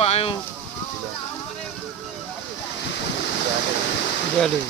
pak yo. Dia ada.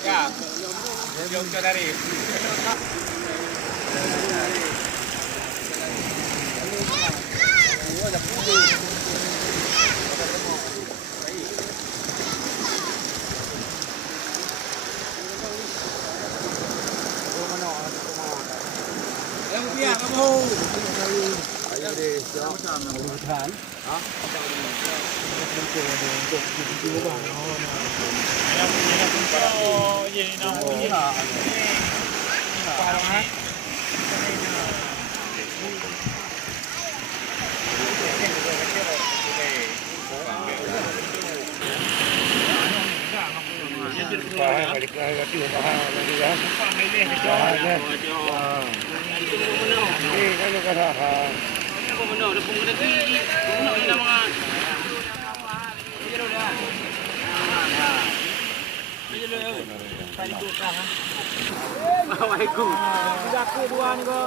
Ya, jom ke dari. Yang dia kamu. Ayo deh, sama-sama. Bukan. Hah? Oh, ini nak. Parah. Assalamualaikum. Sudah ke dua ni ko.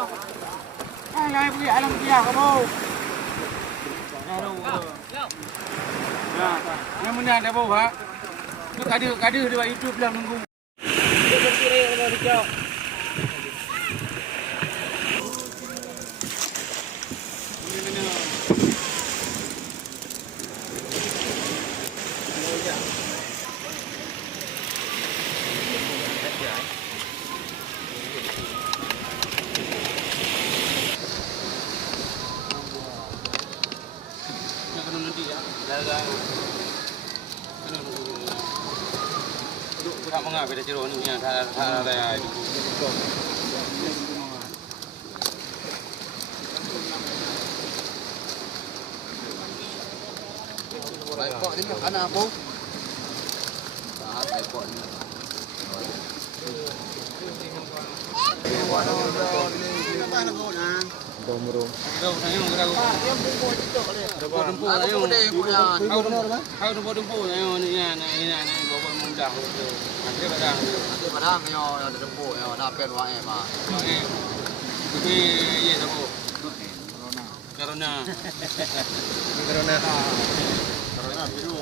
Lai pergi alam dia kamu. Nah, yang mana ada bawa? Tu kada dia buat YouTube lah nunggu. Dia berkira kalau dia. Tak mengapa dia cerita ni yang tak ada itu. Baiklah ni anak apa? Baiklah ni. Domro. Dom saya ngeragu. Yang tempoh cetok dia. Tempoh ayo. Kau tempoh ayo ni bawa mudah. Nanti padang yo ada tempoh yo nak pen wae mah. Tapi ye tempoh. Corona. Corona biru.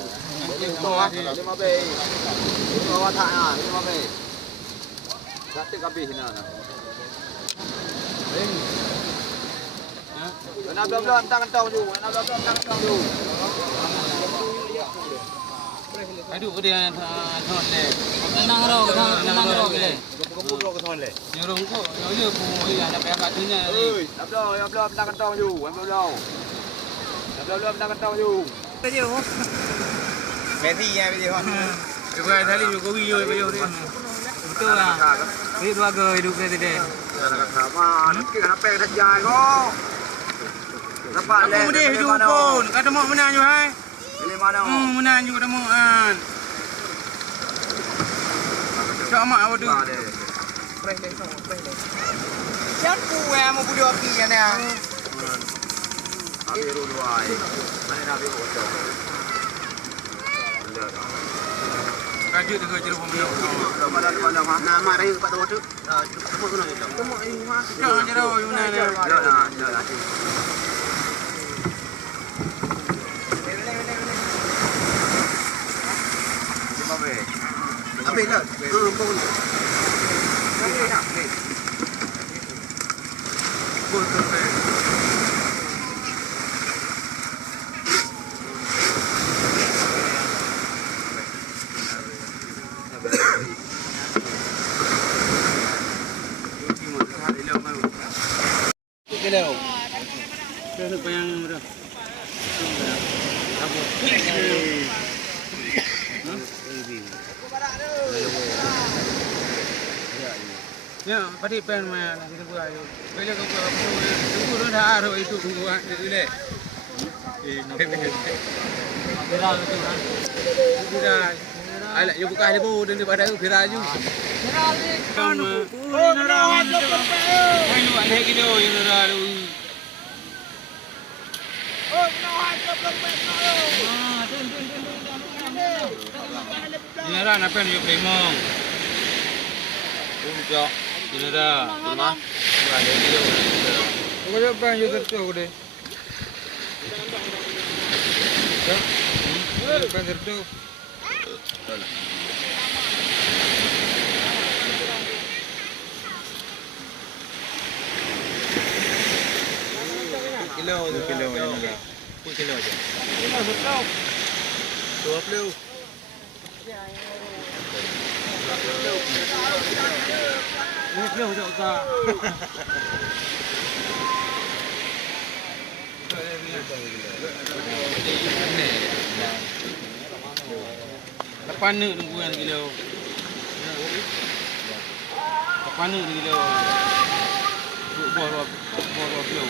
Bawa 5 bay. Bawa tak 5 bay. Gatik habis hina. Nak belum tangan tahu ju. Nak belum tangan tahu ju. Aduh dia thon le. Nang ro le. Kepuk ro ke thon le. Nyorong ko, yo pu ada pihak katanya. Oi, nak belum tangan tahu ju. Belum. Nak belum tangan tahu ju. Kerja ho. Messi ya video. Juga tadi Jokowi yo video dia. Betul lah. Ini dua ke hidup presiden. Sama, nak kena pek dah jai ko. Nampak le. Aku dia hidup pun. Kata mau menang ju hai. Pilih mana? Menang ju kata mau an. Cak mak awak tu. Fresh le. Siapa mau budak api ya ni? Api ru dua ai. Mana nak api bocor. Kaji tu kerja rumah dia. Mana nak mari pak tu. Temu tu nak. Temu ini mah. Jangan jero mana ni. Jangan. Ambil lah. Pun. Ambil nak. Betul saya. Hello. Ya, pati pen mah kita buat ayo. Bila kau tunggu dah dah itu tunggu itu le. Viral tu kan. Viral. Alah, you buka lebu dan daripada itu viral ju. Viral ni kan. Oh, viral. Hai lu ada kilo yang viral. Oh, viral tu. Ah, tun. Viral apa ni you pemong. Untuk ini dah, rumah. Ada kilo. Kau apa yang you tertu deh? Apa yang tertu? Kilo ini dah. Kilo aja. Dua kilo. Kilo jauh tak? Lapan ni tungguan kilo. Lapan ni kilo. Buat kilo.